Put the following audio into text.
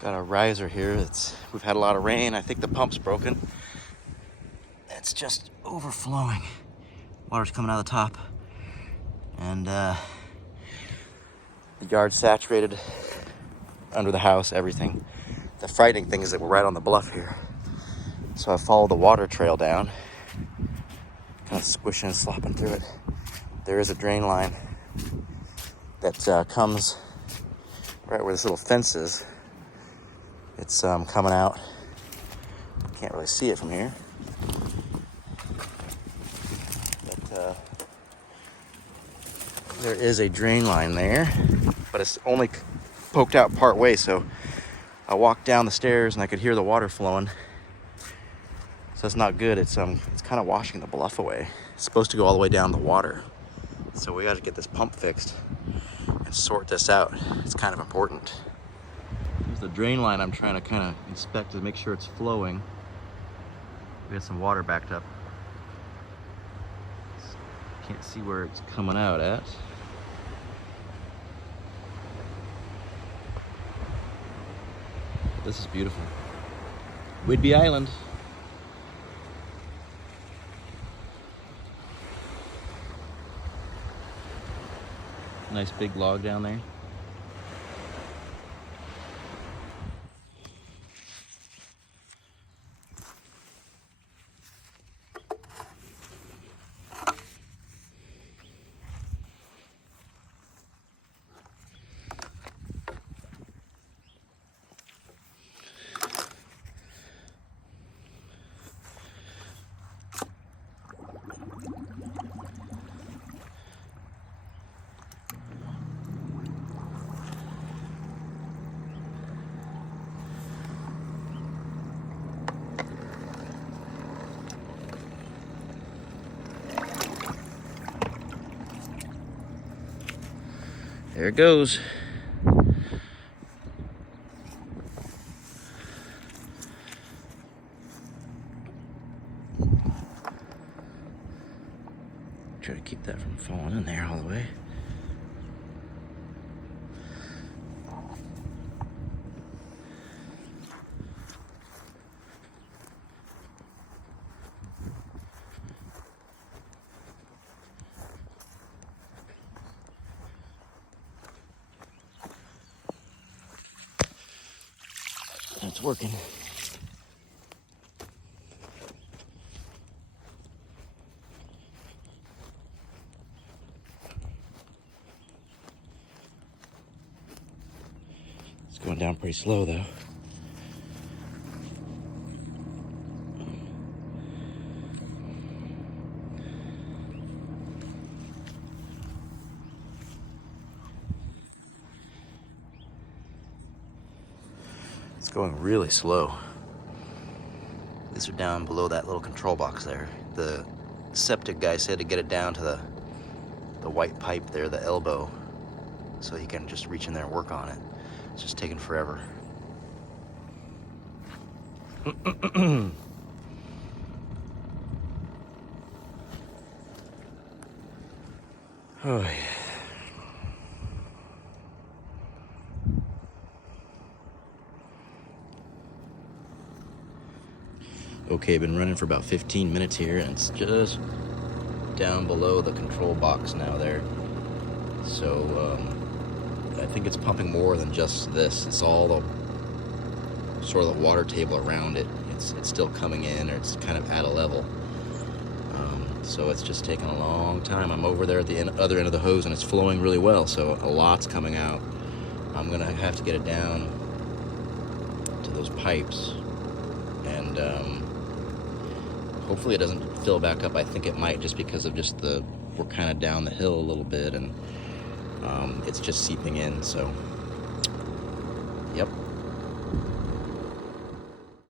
Got a riser here. We've had a lot of rain. I think the pump's broken. It's just overflowing. Water's coming out of the top. And the yard's saturated under the house, everything. The frightening thing is that we're right on the bluff here. So I followed the water trail down, kind of squishing and slopping through it. There is a drain line that comes right where this little fence is. It's coming out. Can't really see it from here. But there is a drain line there, but it's only poked out part way, so I walked down the stairs and I could hear the water flowing. So it's not good. It's kind of washing the bluff away. It's supposed to go all the way down the water. So we got to get this pump fixed and sort this out. It's kind of important. Here's the drain line I'm trying to kind of inspect to make sure it's flowing. We got some water backed up. Can't see where it's coming out at. This is beautiful. Whidbey Island. Nice big log down there. There it goes. Try to keep that from falling in there all the way. It's working. It's going down pretty slow though. It's going really slow. These are down below that little control box there. The septic guy said to get it down to the white pipe there, the elbow, so he can just reach in there and work on it. It's just taking forever. Oh yeah. Okay, been running for about 15 minutes here, and it's just down below the control box now there. So I think it's pumping more than just this. It's all the sort of the water table around it. It's still coming in, or it's kind of at a level. So it's just taking a long time. I'm over there at the other end of the hose, and it's flowing really well, so a lot's coming out. I'm gonna have to get it down to those pipes, and hopefully it doesn't fill back up. I think it might, just because of we're kind of down the hill a little bit, and it's just seeping in, so yep.